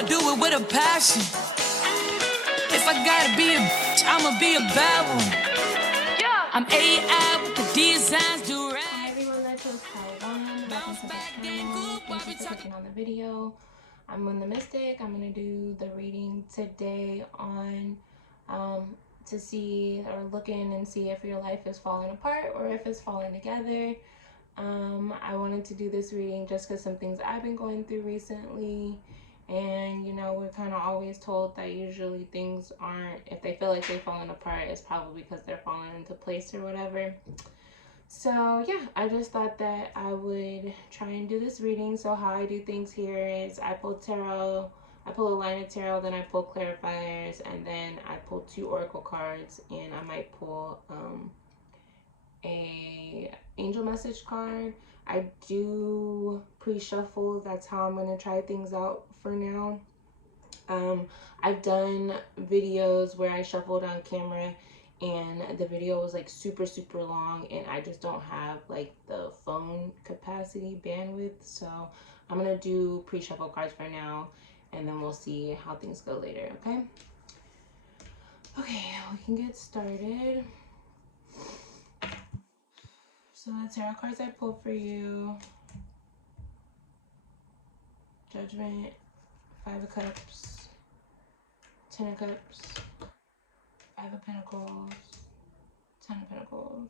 I do it with a passion. If I gotta be a bitch, I'ma be a bad one. I'm AI with the designs do right. Hi everyone, that's Tysm. Welcome to the channel. Thank you for clicking on the video. I'm Moonthemystic. I'm gonna do the reading today on to see or look in and see if your life is falling apart or if it's falling together. I wanted to do this reading just because some things I've been going through recently, and you know, we're kind of always told that usually things aren't, if they feel like they're falling apart, it's probably because they're falling into place or whatever. So yeah, I just thought that I would try and do this reading. So how I do things here is I pull tarot, I pull a line of tarot, then I pull clarifiers, and then I pull 2 oracle cards, and I might pull a angel message card. I do pre-shuffle. That's how I'm going to try things out for now. I've done videos where I shuffled on camera and the video was like super long, and I just don't have like the phone capacity bandwidth, so I'm gonna do pre-shuffle cards for now, and then we'll see how things go later. Okay, we can get started. So the tarot cards I pulled for you: Judgment, 5 of Cups, 10 of Cups, 5 of Pentacles, 10 of Pentacles.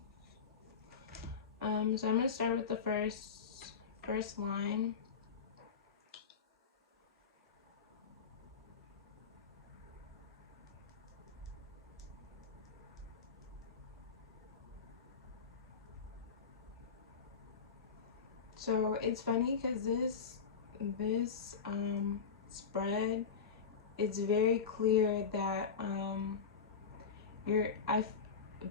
So I'm going to start with the first line. So it's funny because this spread, it's very clear that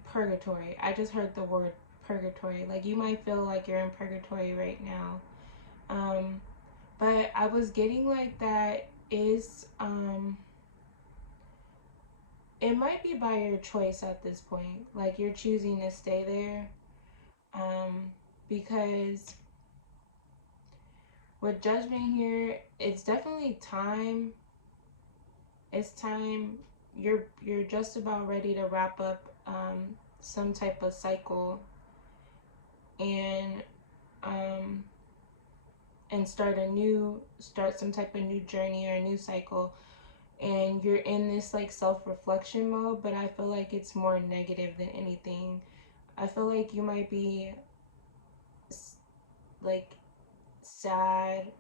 purgatory. I just heard the word purgatory. Like, you might feel like you're in purgatory right now. But I was getting like that is it might be by your choice at this point. Like, you're choosing to stay there. Because with Judgment here, it's definitely time. It's time. You're just about ready to wrap up some type of cycle and start some type of new journey or a new cycle, and you're in this like self-reflection mode, but I feel like it's more negative than anything. I feel like you might be like sad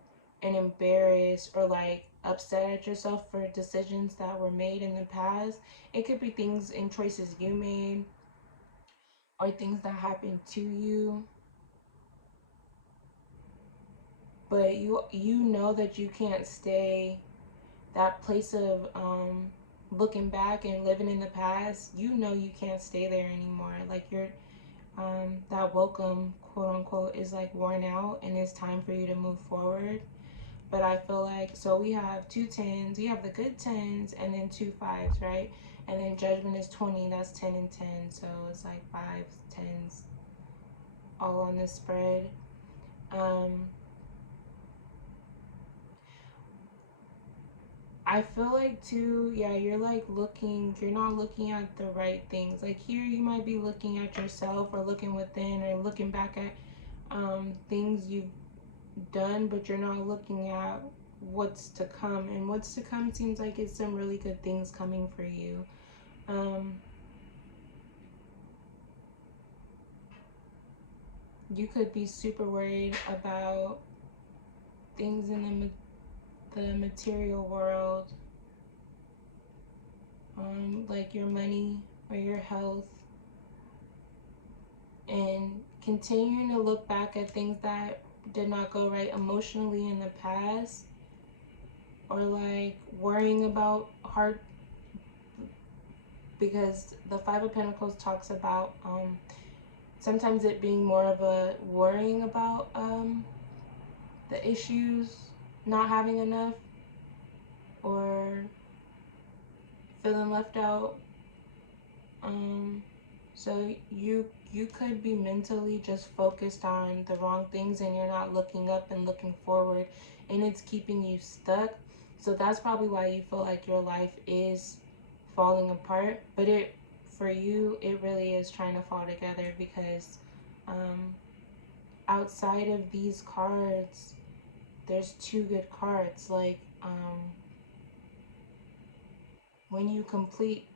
and embarrassed or like upset at yourself for decisions that were made in the past. It could be things and choices you made or things that happened to you, but you know that you can't stay that place of looking back and living in the past. You know you can't stay there anymore. Like, you're that welcome, quote unquote, is like worn out, and it's time for you to move forward. But I feel like, so we have 2 10s, we have the good 10s, and then 2 5s, right? And then Judgment is 20, that's 10 and 10, so it's like 5s, 10s, all on this spread. I feel like too, yeah, you're like you're not looking at the right things. Like, here you might be looking at yourself or looking within or looking back at things you've done, but you're not looking at what's to come. And what's to come seems like it's some really good things coming for you. You could be super worried about things in the material world, like your money or your health, and continuing to look back at things that did not go right emotionally in the past, or like worrying about because the 5 of Pentacles talks about sometimes it being more of a worrying about the issues, not having enough, or feeling left out. So you could be mentally just focused on the wrong things, and you're not looking up and looking forward, and it's keeping you stuck. So that's probably why you feel like your life is falling apart. But for you, it really is trying to fall together, because outside of these cards, there's two good cards. Like, when you complete,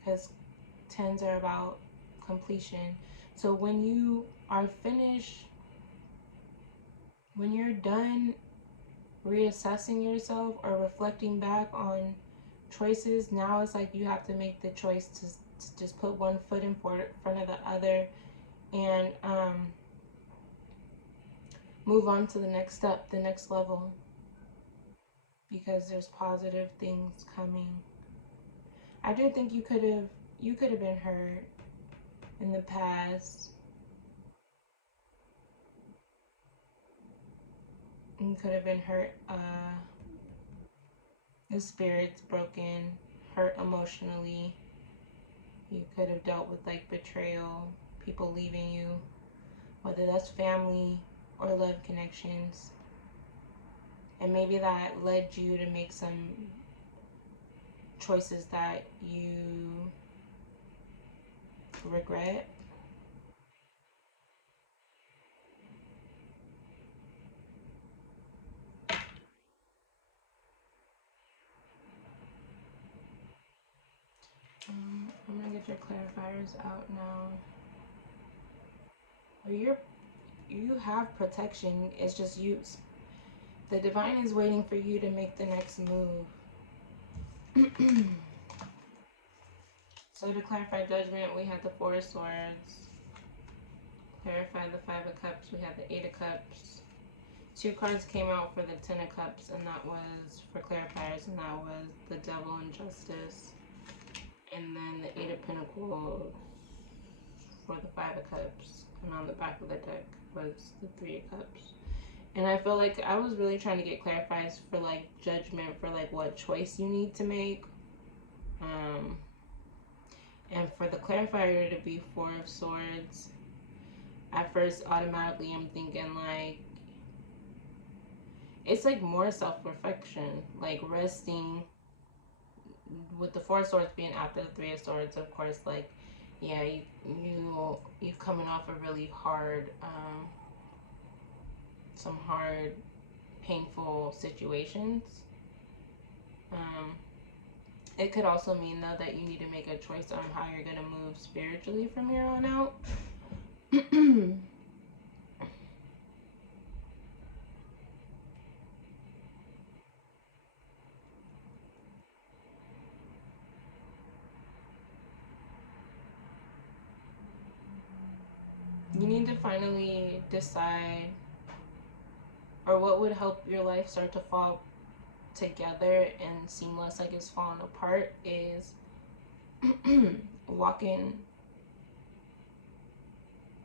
because tens are about completion. So when you are finished, when you're done reassessing yourself or reflecting back on choices, now it's like you have to make the choice to just put one foot in front of the other, and move on to the next step, the next level, because there's positive things coming. I do think you could have been hurt in the past. You could have been hurt, the spirit's broken, hurt emotionally. You could have dealt with like betrayal, people leaving you, whether that's family or love connections. And maybe that led you to make some choices that you regret. I'm gonna get your clarifiers out now. You have protection. It's just you. The divine is waiting for you to make the next move. So to clarify judgment, we had the Four of Swords. Clarify the Five of Cups, we had the Eight of Cups. Two cards came out for the Ten of Cups, and that was for clarifiers, and that was the Devil and Justice. And then the Eight of Pentacles for the Five of Cups. And on the back of the deck was the Three of Cups. And I feel like I was really trying to get clarifiers for like judgment, for like what choice you need to make. And for the clarifier to be Four of Swords, at first automatically I'm thinking like, it's like more self-reflection, like resting, with the Four of Swords being after the Three of Swords, of course, like, yeah, you coming off a really hard, some hard, painful situations. It could also mean though that you need to make a choice on how you're gonna move spiritually from here on out. You need to finally decide, or what would help your life start to fall together and seem less like it's falling apart, is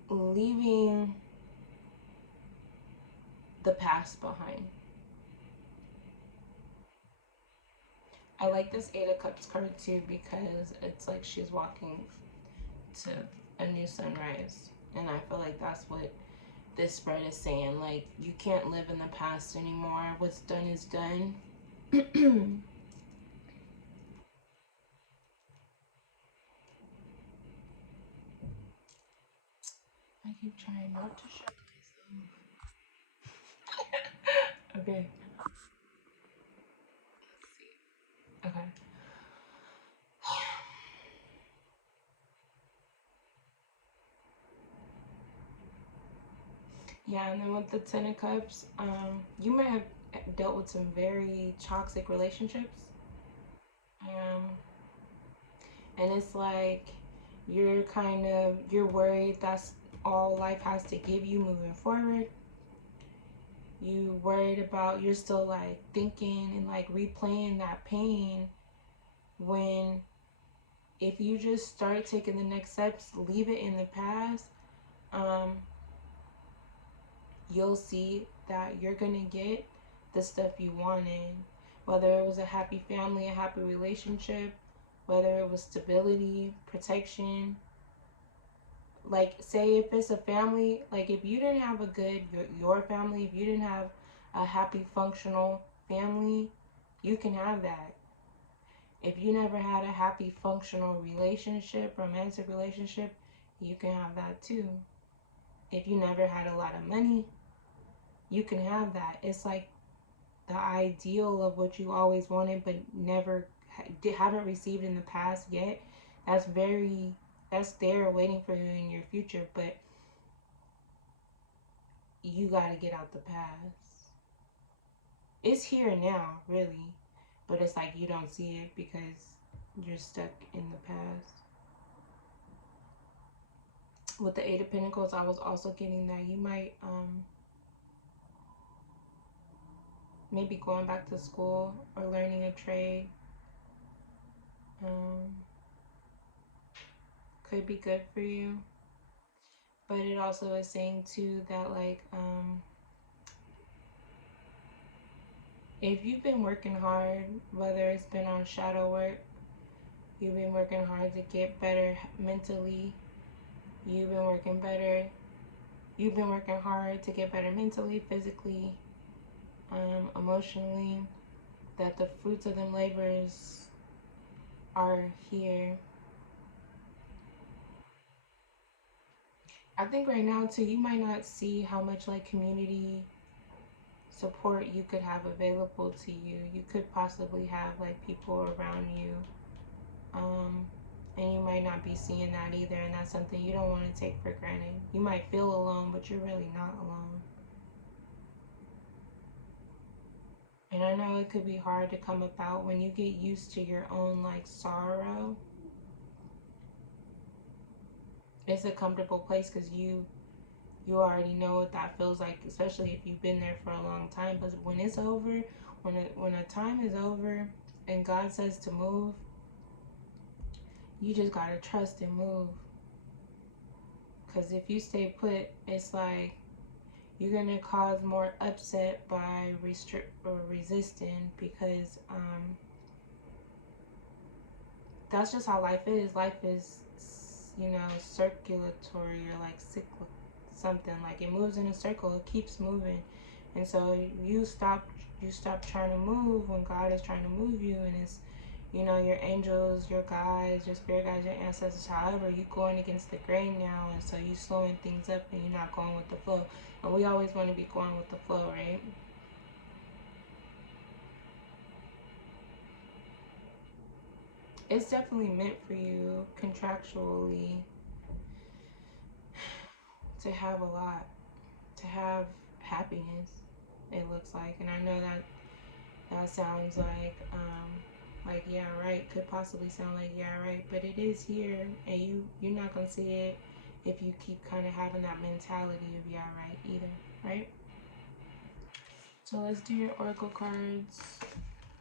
leaving the past behind. I like this Eight of Cups card too, because it's like she's walking to a new sunrise. And I feel like that's what this spread is saying. Like, you can't live in the past anymore. What's done is done. I keep trying not to show myself. Okay. Let's see. Okay. Yeah, and then with the Ten of Cups, you might have dealt with some very toxic relationships. And it's like you're worried that's all life has to give you moving forward. You worried about, you're still like thinking and like replaying that pain, when if you just start taking the next steps, leave it in the past, you'll see that you're gonna get the stuff you wanted, whether it was a happy family, a happy relationship, whether it was stability, protection. Like, say if it's a family, like if you didn't have a good, your family, if you didn't have a happy, functional family, You can have that. If you never had a happy, functional relationship, romantic relationship, you can have that too. If you never had a lot of money, you can have that. It's like the ideal of what you always wanted but never haven't received in the past yet. That's there waiting for you in your future, but you got to get out the past. It's here now, really, but it's like you don't see it because you're stuck in the past. With the Eight of Pentacles, I was also getting that you might maybe going back to school or learning a trade. Could be good for you. But it also is saying too that like if you've been working hard, whether it's been on shadow work, you've been working hard to get better mentally, you've been working hard to get better mentally, physically, emotionally, that the fruits of them labors are here. I think right now too, you might not see how much like community support you could have available to you. You could possibly have like people around you, and you might not be seeing that either, and that's something you don't want to take for granted. You might feel alone, but you're really not alone. And I know it could be hard to come about when you get used to your own like sorrow. It's a comfortable place because you already know what that feels like, especially if you've been there for a long time. But when it's over, when a time is over and God says to move, you just gotta trust and move. Because if you stay put, it's like you're gonna cause more upset by resisting, because that's just how life is. Life is, circulatory, or like cyclical, something like it moves in a circle. It keeps moving, and so you stop trying to move when God is trying to move you, and it's your angels, your guides, your spirit guides, your ancestors. However, you going against the grain now, and so you slowing things up, and you're not going with the flow. And we always want to be going with the flow, right? It's definitely meant for you contractually to have a lot, to have happiness, it looks like. And I know that sounds like yeah, right, could possibly sound like yeah, right, but it is here, and you're not gonna see it if you keep kind of having that mentality of yeah, right, either, right? So let's do your oracle cards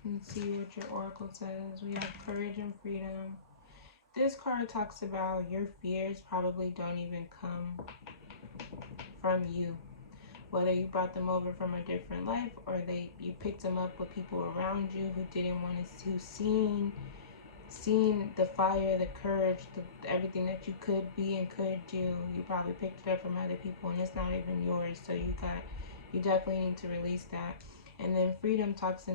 and see what your oracle says. We have courage and freedom. This card talks about your fears probably don't even come from you. Whether you brought them over from a different life, or you picked them up with people around you who didn't want to, who seen the fire, the courage, everything that you could be and could do. You probably picked it up from other people, and it's not even yours. So you definitely need to release that. And then freedom talks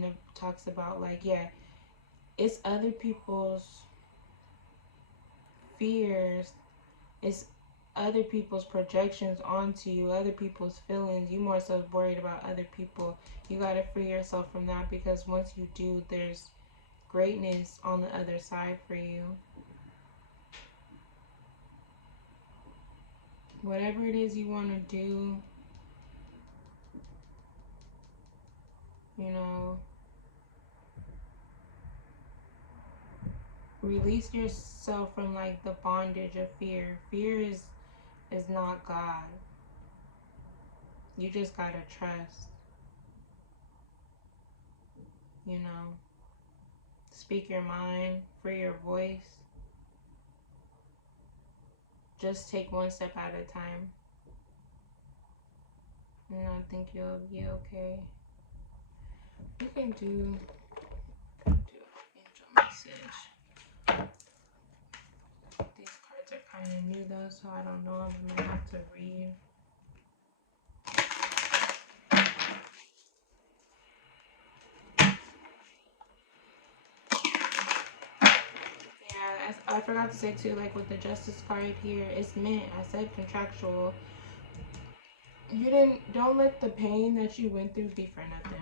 about like, yeah, it's other people's fears, it's other people's projections onto you, other people's feelings. You more so worried about other people. You got to free yourself from that, because once you do, there's greatness on the other side for you. Whatever it is you want to do, release yourself from like the bondage of fear. Fear is not God. You just gotta trust. Speak your mind, free your voice. Just take one step at a time. And I think you'll be okay. You can do angel message. These cards are kind of new though, so I don't know. I'm gonna have to read. I forgot to say too, like with the Justice card here, it's meant, I said contractual. Don't let the pain that you went through be for nothing.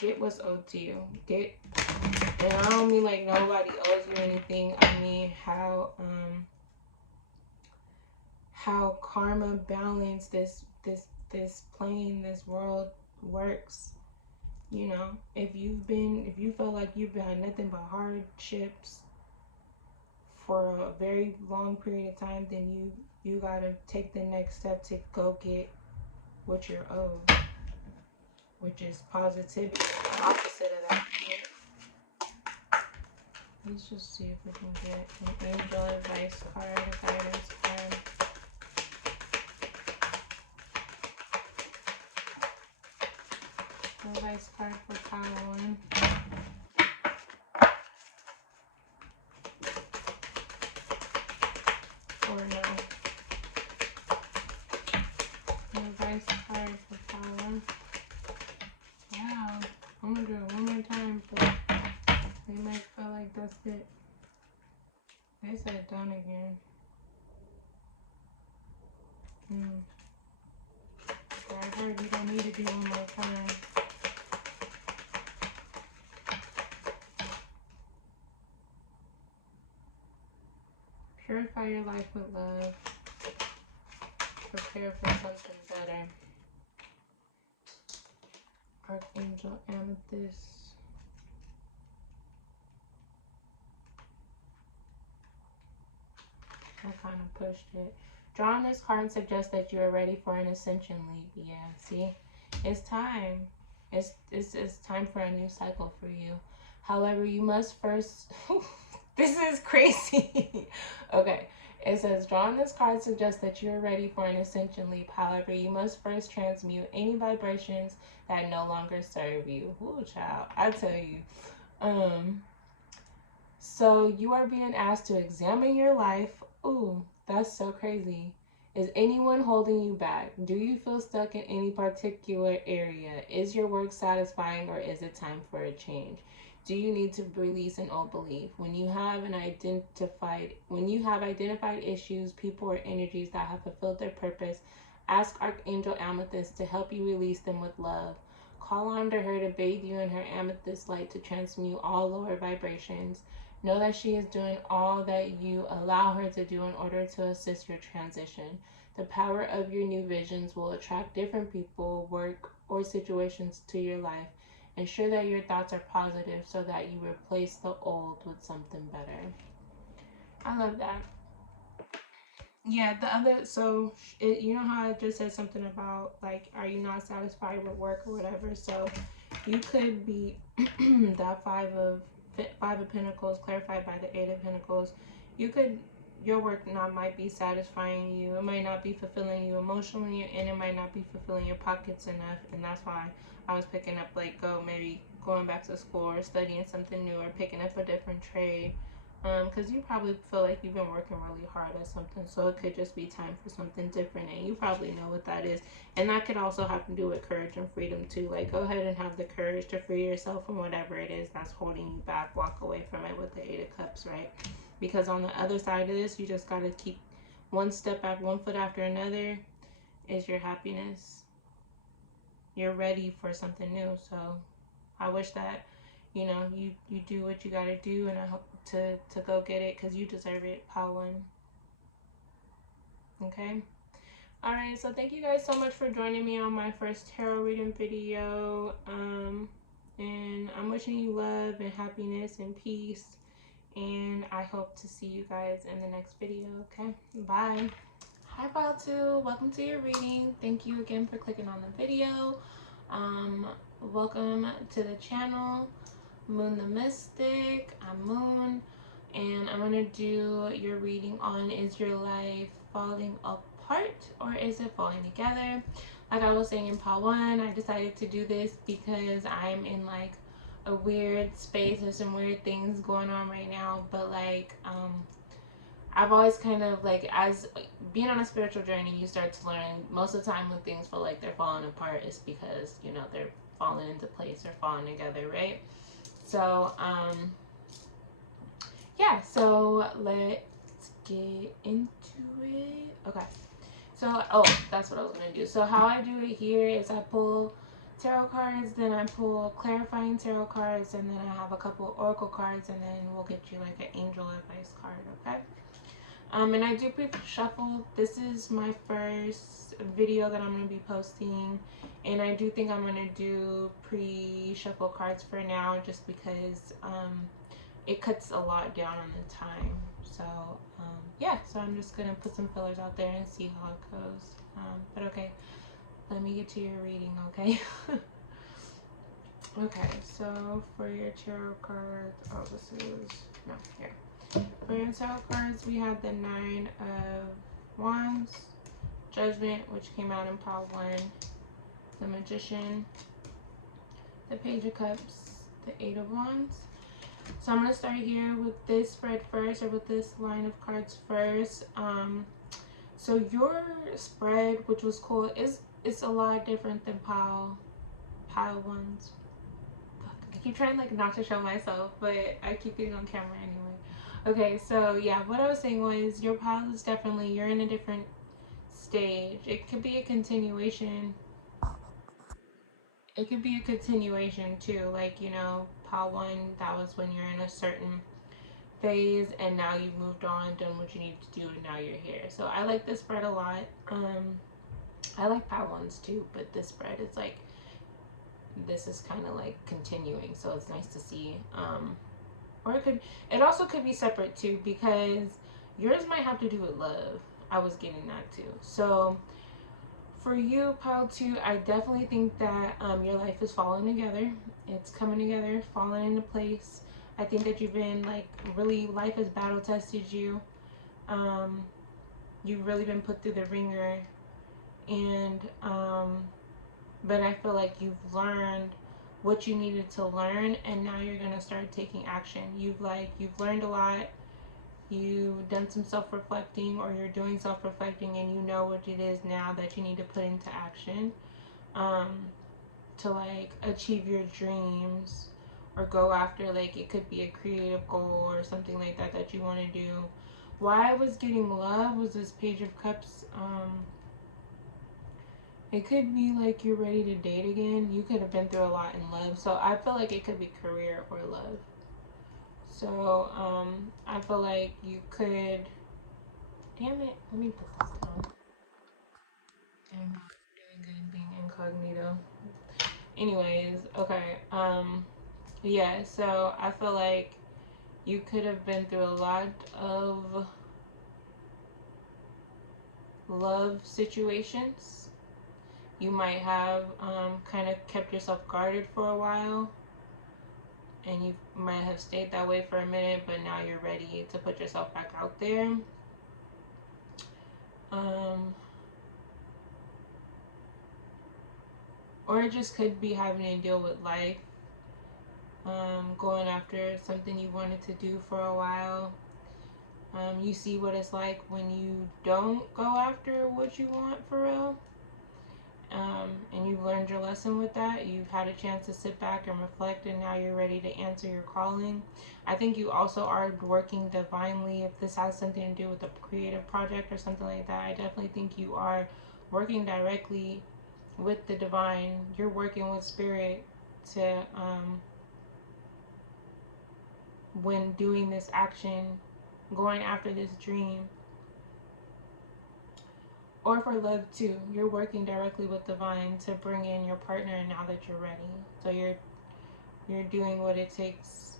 Get what's owed to you. And I don't mean like nobody owes you anything. I mean how karma balance this plane, this world works. You know, if you feel like you've had nothing but hardships for a very long period of time, then you gotta take the next step to go get what you're owed, which is positivity, the opposite of that. Let's just see if we can get an angel advice card, a guidance card. Advice card for pile 1. Or no. Advice card for pile 1. Wow. I'm gonna do it one more time, but they might feel like that's it. They said done again. I heard you don't need to do one more time. Purify your life with love. Prepare for something better. Archangel Amethyst. I kind of pushed it. Drawing this card suggests that you are ready for an ascension leap. Yeah, see? It's time. It's time for a new cycle for you. However, you must first... This is crazy. Okay. It says, drawing this card suggests that you are ready for an ascension leap. However, you must first transmute any vibrations that no longer serve you. Ooh, child. I tell you. So you are being asked to examine your life. Ooh, that's so crazy. Is anyone holding you back? Do you feel stuck in any particular area? Is your work satisfying, or is it time for a change? Do you need to release an old belief? When you have identified issues, people, or energies that have fulfilled their purpose, ask Archangel Amethyst to help you release them with love. Call on to her to bathe you in her amethyst light to transmute all lower vibrations. Know that she is doing all that you allow her to do in order to assist your transition. The power of your new visions will attract different people, work, or situations to your life. Ensure that your thoughts are positive so that you replace the old with something better. I love that. Yeah, you know how I just said something about, like, are you not satisfied with work or whatever? So you could be that Five of Pentacles clarified by the Eight of Pentacles. Your work might be satisfying you. It might not be fulfilling you emotionally, and it might not be fulfilling your pockets enough. And that's why I was picking up, like, maybe going back to school or studying something new or picking up a different trade. Because you probably feel like you've been working really hard at something, so it could just be time for something different, and you probably know what that is. And that could also have to do with courage and freedom too. Like, go ahead and have the courage to free yourself from whatever it is that's holding you back. Walk away from it with the Eight of Cups, right? Because on the other side of this, you just got to keep one foot after another. Is your happiness. You're ready for something new. So I wish that, you do what you got to do, and I hope to go get it, because you deserve it. Pile 1. Okay. Alright, so thank you guys so much for joining me on my first tarot reading video. And I'm wishing you love and happiness and peace, and I hope to see you guys in the next video. Okay, bye. Hi, Pile 2. Welcome to your reading. Thank you again for clicking on the video. Welcome to the channel, Moon the Mystic. I'm Moon, and I'm gonna do your reading on, is your life falling apart or is it falling together? Like I was saying in Pile 1, I decided to do this because I'm in like a weird space. There's some weird things going on right now, but like I've always kind of, like, as being on a spiritual journey, you start to learn most of the time when things feel like they're falling apart, it's because, they're falling into place or falling together, right? So, yeah, so let's get into it. Okay. So, oh, that's what I was going to do. So, how I do it here is I pull tarot cards, then I pull clarifying tarot cards, and then I have a couple oracle cards, and then we'll get you like an angel advice card, okay? And I do pre-shuffle. This is my first video that I'm going to be posting, and I do think I'm going to do pre-shuffle cards for now just because it cuts a lot down on the time. So yeah, so I'm just gonna put some fillers out there and see how it goes. But okay, let me get to your reading, okay? Okay, so for your tarot cards, oh, this is, no, here. For your tarot cards, we have the Nine of Wands, Judgment, which came out in pile 1, the Magician, the Page of Cups, the Eight of Wands. So I'm going to start here with this spread first, or with this line of cards first. So your spread, which was cool, it's a lot different than pile 1's. I keep trying like not to show myself, but I keep getting on camera anyway. Okay, so yeah, what I was saying was your pile is definitely, you're in a different stage. It could be a continuation. It could be a continuation too, like, you know, pile 1, that was when you're in a certain phase, and now you've moved on, done what you need to do, and now you're here. So I like this spread a lot. I like pile 1's too, but this spread is like, this is kind of like continuing, so it's nice to see. Or it also could be separate too, because yours might have to do with love. I was getting that too. So for you, pile 2, I definitely think that your life is falling together. It's coming together, falling into place. I think that you've been like, really, life has battle tested you. You've really been put through the ringer, and but I feel like you've learned what you needed to learn, and now you're gonna start taking action. You've learned a lot. You've done some self-reflecting, or you're doing self-reflecting, and you know what it is now that you need to put into action to like achieve your dreams, or go after, like, it could be a creative goal or something like that that you want to do. Why I was getting love was this Page of Cups. It could be like you're ready to date again. You could have been through a lot in love, so I feel like it could be career or love. So I feel like you could, damn it, let me put this down. I'm not doing good being incognito. Anyways, okay. Yeah, so I feel like you could have been through a lot of love situations. You might have kind of kept yourself guarded for a while, and you might have stayed that way for a minute, but now you're ready to put yourself back out there. Or it just could be having to deal with life, going after something you wanted to do for a while. You see what it's like when you don't go after what you want for real. And you've learned your lesson with that. You've had a chance to sit back and reflect, and now you're ready to answer your calling. I think you also are working divinely. If this has something to do with a creative project or something like that, I definitely think you are working directly with the divine. You're working with spirit to, when doing this action, going after this dream. Or for love too, you're working directly with divine to bring in your partner now that you're ready. So you're doing what it takes,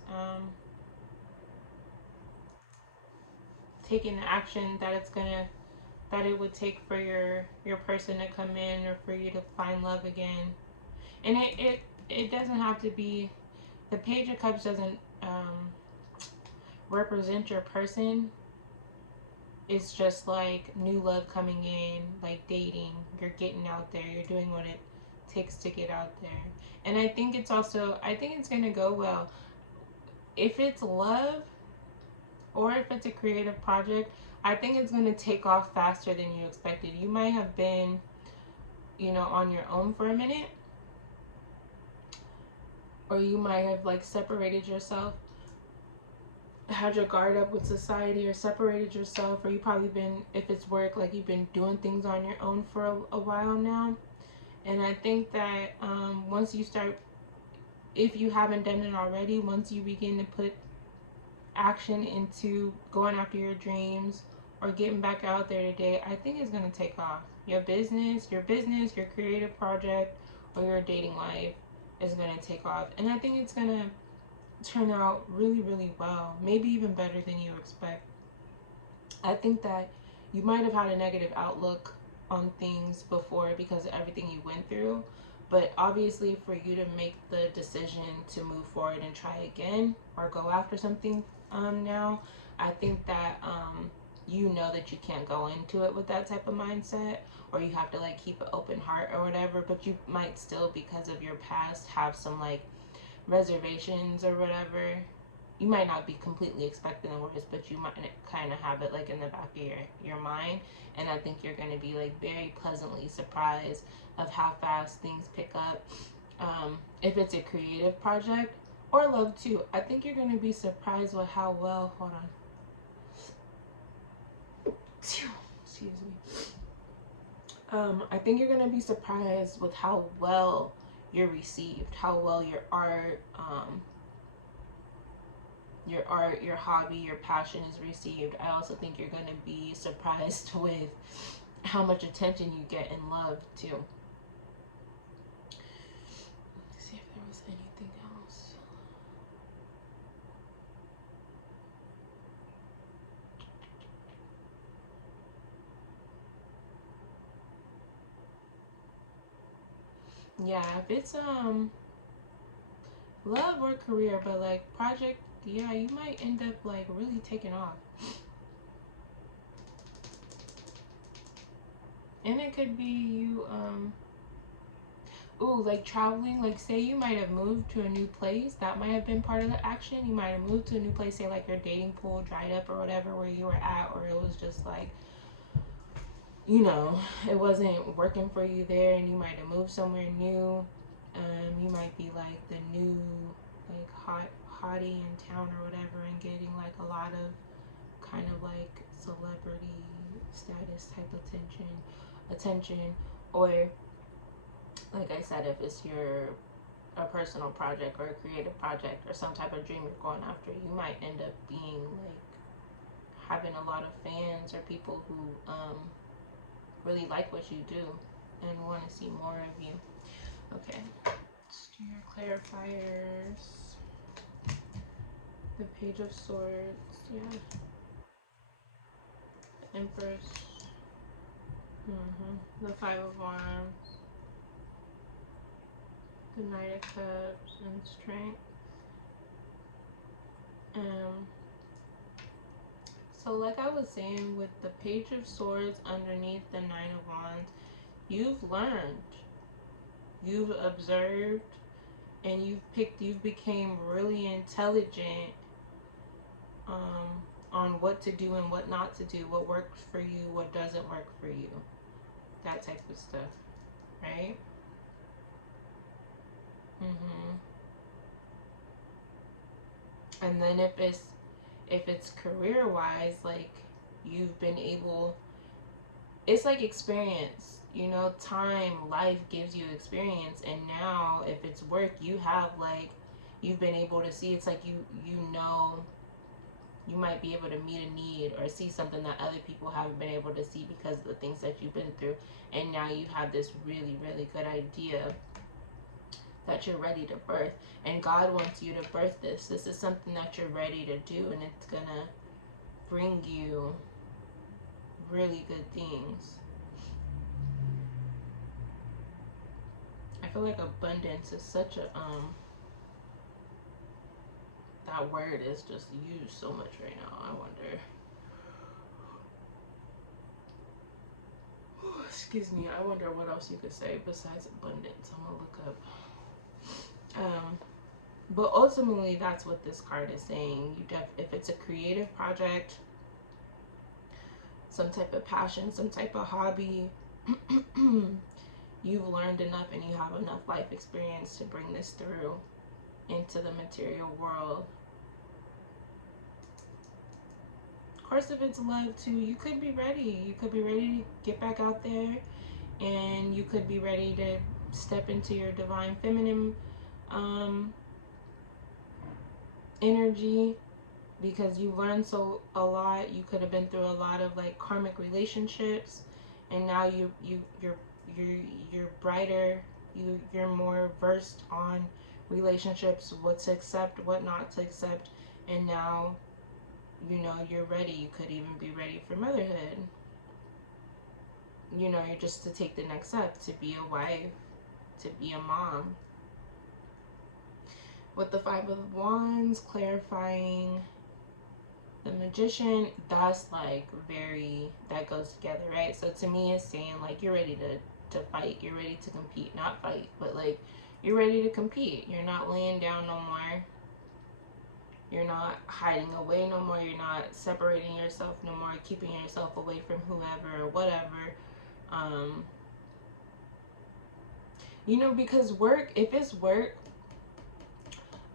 taking the action that it would take for your person to come in, or for you to find love again. And it doesn't have to be, the Page of Cups doesn't represent your person. It's just like new love coming in, like dating. You're getting out there. You're doing what it takes to get out there. And I think it's going to go well. If it's love, or if it's a creative project, I think it's going to take off faster than you expected. You might have been, on your own for a minute. Or you might have like separated yourself had your guard up with society or separated yourself, or you probably been, if it's work, like you've been doing things on your own for a while now. And I think that once you start, if you haven't done it already, once you begin to put action into going after your dreams or getting back out there today, I think it's going to take off. Your business, your creative project, or your dating life is going to take off. And I think it's going to turn out really, really well. Maybe even better than you expect. I think that you might have had a negative outlook on things before because of everything you went through. But obviously, for you to make the decision to move forward and try again or go after something now, I think that you know that you can't go into it with that type of mindset, or you have to like keep an open heart or whatever. But you might still, because of your past, have some like reservations or whatever. You might not be completely expecting the worst, but you might kind of have it like in the back of your mind. And I think you're going to be like very pleasantly surprised of how fast things pick up. If it's a creative project or love too, I think you're going to be surprised with how well, hold on. Excuse me. I think you're going to be surprised with how well you're received, how well your art, your hobby, your passion is received. I also think you're going to be surprised with how much attention you get in love too. Let's see if there was anything else. Yeah, if it's love or career, but like project, yeah, you might end up like really taking off. And it could be you like traveling, like say you might have moved to a new place. That might have been part of the action. You might have moved to a new place, say like your dating pool dried up or whatever where you were at, or it was just like, you know, it wasn't working for you there, and you might have moved somewhere new. You might be like the new like hottie in town or whatever, and getting like a lot of kind of like celebrity status type attention, or like I said, if it's a personal project or a creative project or some type of dream you're going after, you might end up being like having a lot of fans or people who really like what you do and want to see more of you. Okay, let's do your clarifiers. The Page of Swords, yeah. The Empress. The Five of Wands. The Knight of Cups and Strength. So like I was saying, with the Page of Swords underneath the Nine of Wands, you've learned, you've observed, and you've became really intelligent on what to do and what not to do, what works for you, what doesn't work for you, that type of stuff, right? And then if it's career wise, like you've been able, it's like experience, you know, time, life gives you experience. And now if it's work, you have like, you've been able to see, it's like you know, you might be able to meet a need or see something that other people haven't been able to see because of the things that you've been through. And now you have this really, really good idea that you're ready to birth. And God wants you to birth this. This is something that you're ready to do, and it's gonna bring you really good things. I feel like abundance is such a that word is just used so much right now. I wonder. Excuse me. I wonder what else you could say besides abundance. I'm gonna look up. But ultimately, that's what this card is saying. If it's a creative project, some type of passion, some type of hobby, you've learned enough and you have enough life experience to bring this through into the material world. Of course, if it's love too, you could be ready. You could be ready to get back out there, and you could be ready to step into your divine feminine energy, because you've learned a lot. You could have been through a lot of like karmic relationships, and now you're brighter. You're more versed on relationships, what to accept, what not to accept, and now you know you're ready. You could even be ready for motherhood. You know, you're just to take the next step, to be a wife, to be a mom. With the Five of Wands, clarifying the Magician, that's like very, that goes together, right? So to me, it's saying like you're ready to fight, you're ready to compete, not fight, but like you're ready to compete. You're not laying down no more. You're not hiding away no more. You're not separating yourself no more, keeping yourself away from whoever or whatever. You know, because work, if it's work,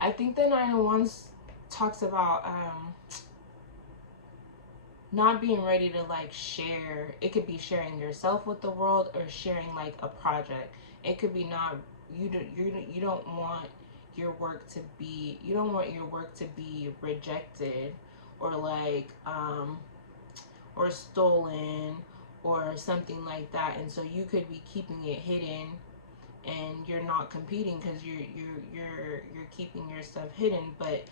I think the Nine of Wands talks about not being ready to like share. It could be sharing yourself with the world, or sharing like a project. It could be not, you don't want your work to be, you don't want your work to be rejected, or like or stolen, or something like that. And so you could be keeping it hidden, and you're not competing because you're keeping your stuff hidden. But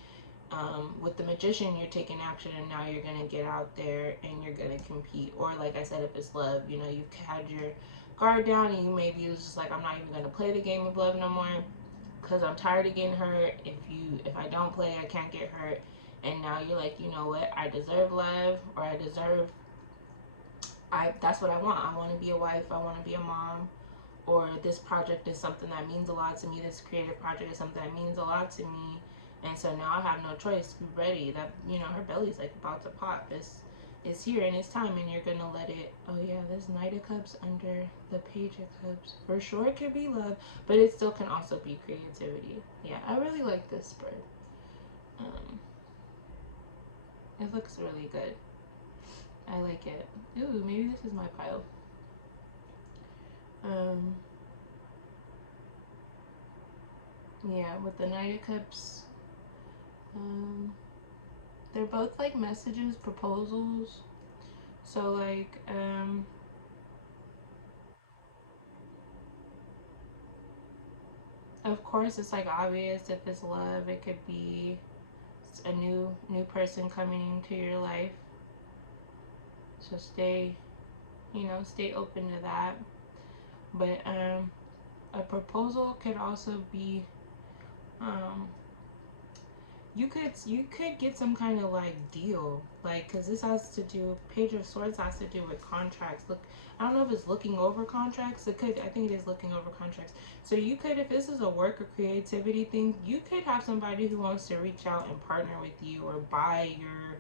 with the Magician, you're taking action, and now you're gonna get out there and you're gonna compete. Or like I said, if it's love, you know, you've had your guard down, and you maybe was just like, I'm not even gonna play the game of love no more because I'm tired of getting hurt. If I don't play, I can't get hurt. And now you're like, you know what, I deserve love, or I deserve, that's what I want. I want to be a wife, I want to be a mom, or this project is something that means a lot to me. This creative project is something that means a lot to me. And so now I have no choice. Be ready. That, you know, her belly's like about to pop. It's here, and it's time, and you're gonna let it. Oh yeah, there's Knight of Cups under the Page of Cups. For sure it could be love, but it still can also be creativity. Yeah, I really like this spread. It looks really good. I like it. Ooh, maybe this is my pile. Yeah, with the Knight of Cups, they're both like messages, proposals. So like, of course it's like obvious if it's love, it could be a new person coming into your life. So stay, you know, stay open to that. But a proposal could also be, you could get some kind of like deal, like, because this has to do, Page of Swords has to do with contracts. Look, I don't know if it's looking over contracts. It could, I think it is looking over contracts. So you could, if this is a work or creativity thing, you could have somebody who wants to reach out and partner with you, or buy your,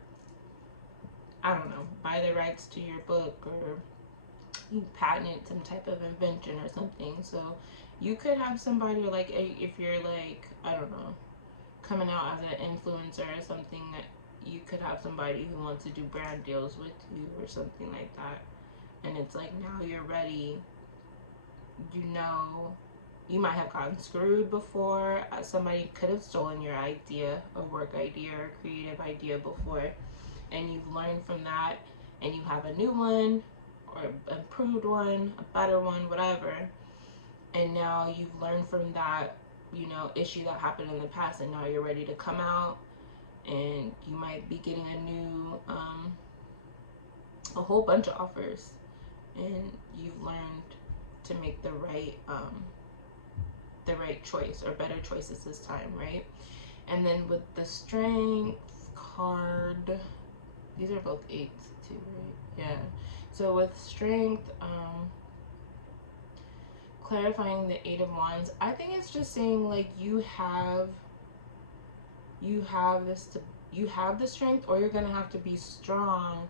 I don't know, buy the rights to your book, or you patent some type of invention or something. So you could have somebody, like, if you're like, I don't know, coming out as an influencer or something, that you could have somebody who wants to do brand deals with you or something like that. And it's like, now you're ready. You know, you might have gotten screwed before. Somebody could have stolen your idea, a work idea or a creative idea before, and you've learned from that, and you have a new one, or improved one, a better one, whatever. And now you've learned from that, you know, issue that happened in the past, and now you're ready to come out, and you might be getting a new, a whole bunch of offers, and you've learned to make the right choice, or better choices this time, right? And then with the Strength card, these are both eights too, right? Yeah. So with Strength, clarifying the Eight of Wands, I think it's just saying like you have the strength, or you're gonna have to be strong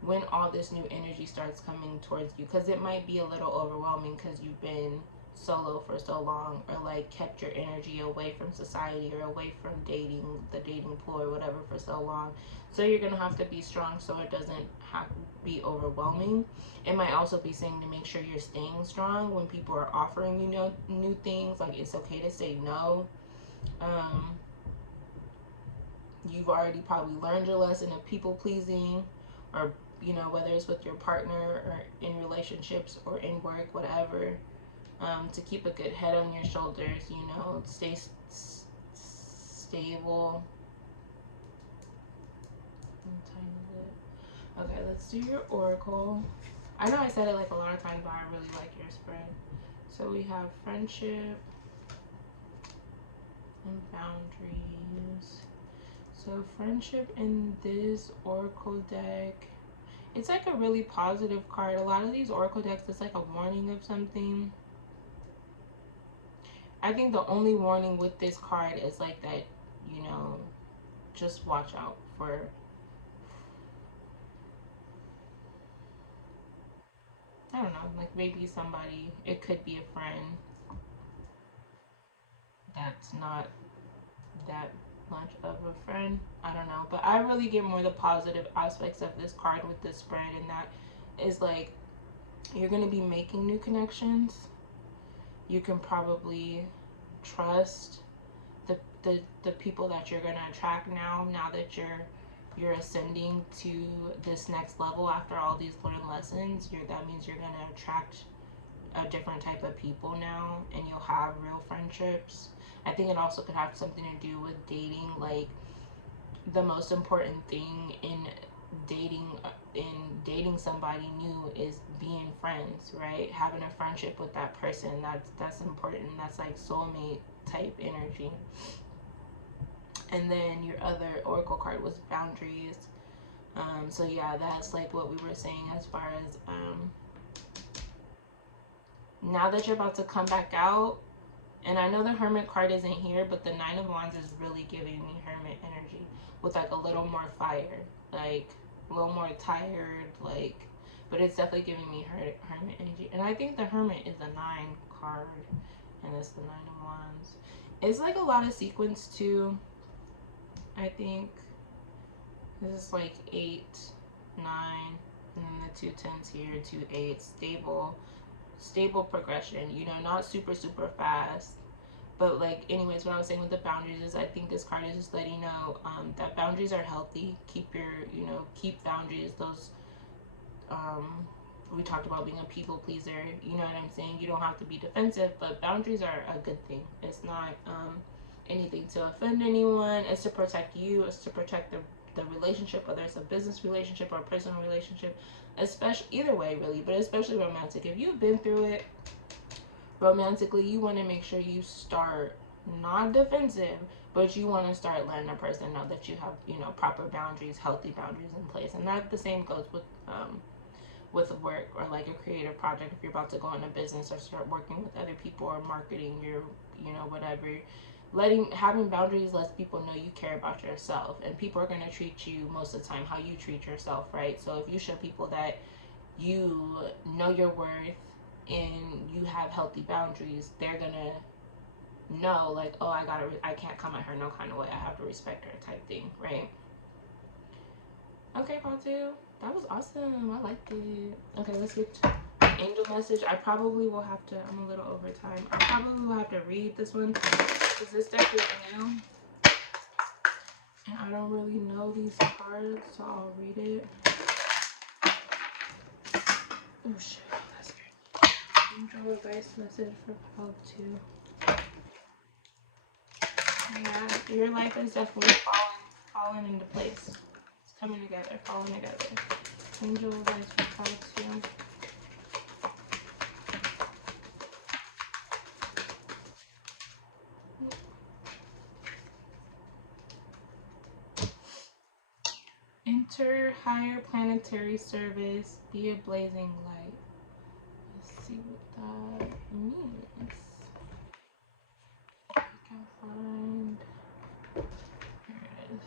when all this new energy starts coming towards you, because it might be a little overwhelming because you've been solo for so long, or like kept your energy away from society or away from dating, the dating pool or whatever for so long. So you're gonna have to be strong so it doesn't have to be overwhelming. It might also be saying to make sure you're staying strong when people are offering you new things. Like, it's okay to say no. You've already probably learned your lesson of people pleasing, or whether it's with your partner or in relationships or in work, whatever. To keep a good head on your shoulders, stay stable. Okay, let's do your oracle. I know I said it like a lot of times, but I really like your spread. So we have friendship and boundaries. So friendship in this oracle deck, it's like a really positive card. A lot of these oracle decks, it's like a warning of something. I think the only warning with this card is like that, just watch out for, I don't know, like maybe somebody, it could be a friend that's not that much of a friend. I don't know. But I really get more the positive aspects of this card with this spread, and that is like you're going to be making new connections. You can probably trust the people that you're going to attract now that you're ascending to this next level after all these learned lessons. That means you're going to attract a different type of people now, and you'll have real friendships. I think it also could have something to do with dating. Like, the most important thing in dating somebody new is being friends, right? Having a friendship with that person, that's important. That's like soulmate type energy. And then your other oracle card was boundaries. So yeah, that's like what we were saying as far as now that you're about to come back out. And I know the Hermit card isn't here, but the Nine of Wands is really giving me Hermit energy with like a little more fire, like a little more tired, like, but it's definitely giving me Hermit energy. And I think the Hermit is a 9 card, and it's the 9 of Wands. It's like a lot of sequence too. I think this is like 8, 9, and then the 2 10s here, 2 8s, stable progression, not super fast. But like, anyways, what I was saying with the boundaries is I think this card is just letting you know that boundaries are healthy. Keep boundaries. Those we talked about being a people pleaser, you know what I'm saying? You don't have to be defensive, but boundaries are a good thing. It's not anything to offend anyone. It's to protect you. It's to protect the relationship, whether it's a business relationship or a personal relationship, especially, either way really, but especially romantic. If you've been through it romantically, you want to make sure you start not defensive, but you want to start letting a person know that you have proper boundaries, healthy boundaries in place. And that the same goes with work or like a creative project. If you're about to go into business or start working with other people or marketing your whatever, having boundaries lets people know you care about yourself, and people are going to treat you most of the time how you treat yourself, right? So if you show people that you know your worth and you have healthy boundaries, they're gonna know like, oh, I can't come at her no kind of way, I have to respect her type thing, right? Okay, Patu, that was awesome. I liked it. Okay, let's get to angel message. I probably will have to, I'm a little over time, I probably will have to read this one because this deck is new and I don't really know these cards, so I'll read it. Oh shit, that's good. Angel advice message for Patu. Yeah, your life is definitely falling into place. It's coming together, falling together. Angel advice for Patu. Enter higher planetary service, be a blazing light. Let's see what that means. I can find. Here it is.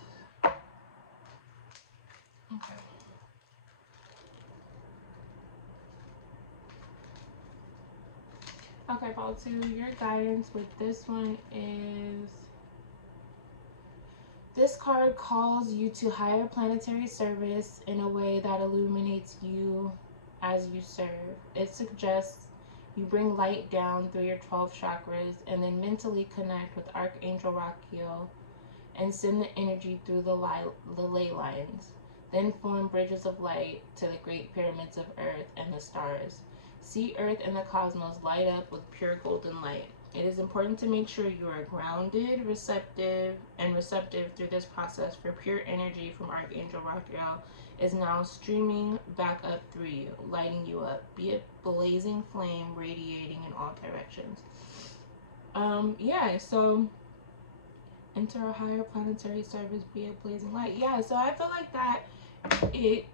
Okay. Okay, Ball 2, your guidance with this one is... This card calls you to higher planetary service in a way that illuminates you as you serve. It suggests you bring light down through your 12 chakras and then mentally connect with Archangel Rachiel and send the energy through the ley lines. Then form bridges of light to the great pyramids of Earth and the stars. See Earth and the cosmos light up with pure golden light. It is important to make sure you are grounded, receptive through this process, for pure energy from Archangel Raphael is now streaming back up through you, lighting you up. Be a blazing flame radiating in all directions. So enter a higher planetary service, be a blazing light. Yeah, so I feel like that it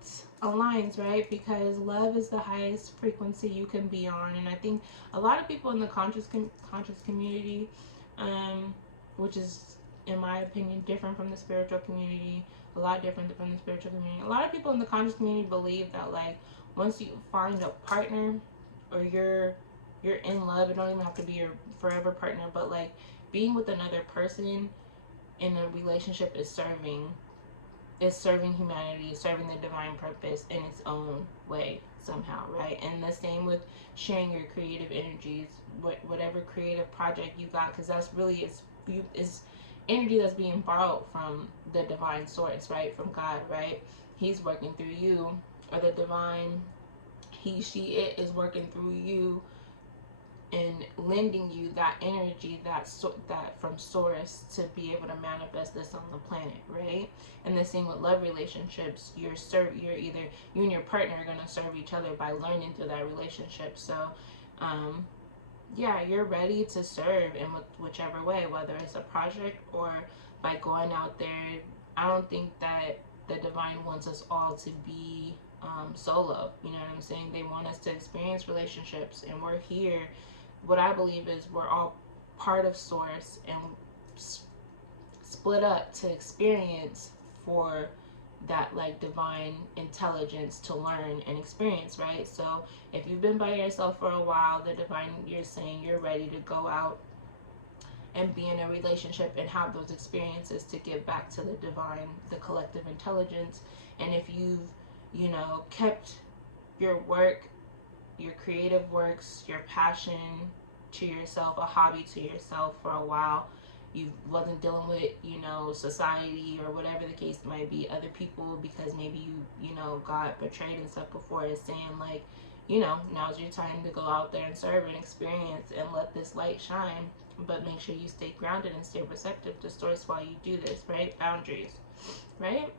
aligns, right? Because love is the highest frequency you can be on, and I think a lot of people in the conscious community, which is, in my opinion, different from the spiritual community, a lot different from the spiritual community. A lot of people in the conscious community believe that, like, once you find a partner or you're in love, it don't even have to be your forever partner, but like being with another person in a relationship is serving humanity, serving the divine purpose in its own way somehow, right? And the same with sharing your creative energies, whatever creative project you got, because that's really is energy that's being borrowed from the divine source, right? From God, right? He's working through you, or the divine he, she, it is working through you and lending you that energy, that from source, to be able to manifest this on the planet, right? And the same with love relationships. You're either, you and your partner are going to serve each other by learning through that relationship. So you're ready to serve in whichever way, whether it's a project or by going out there. I don't think that the divine wants us all to be solo, you know what I'm saying? They want us to experience relationships, and we're here. What I believe is we're all part of source and split up to experience for that, like, divine intelligence to learn and experience, right? So if you've been by yourself for a while, the divine, you're saying you're ready to go out and be in a relationship and have those experiences to give back to the divine, the collective intelligence. And if you've, kept your work, your creative works, your passion to yourself, a hobby to yourself for a while, you wasn't dealing with, society or whatever the case might be, other people, because maybe you got betrayed and stuff before, is saying, like, now's your time to go out there and serve and experience and let this light shine. But make sure you stay grounded and stay receptive to source while you do this, right? Boundaries, right?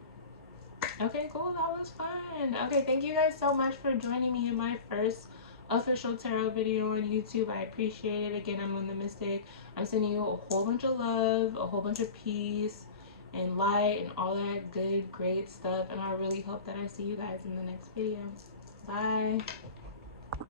Okay, cool. That was fun. Okay, thank you guys so much for joining me in my first official tarot video on YouTube. I appreciate it. Again, I'm the Mystic. I'm sending you a whole bunch of love, a whole bunch of peace and light and all that good, great stuff. And I really hope that I see you guys in the next video. Bye.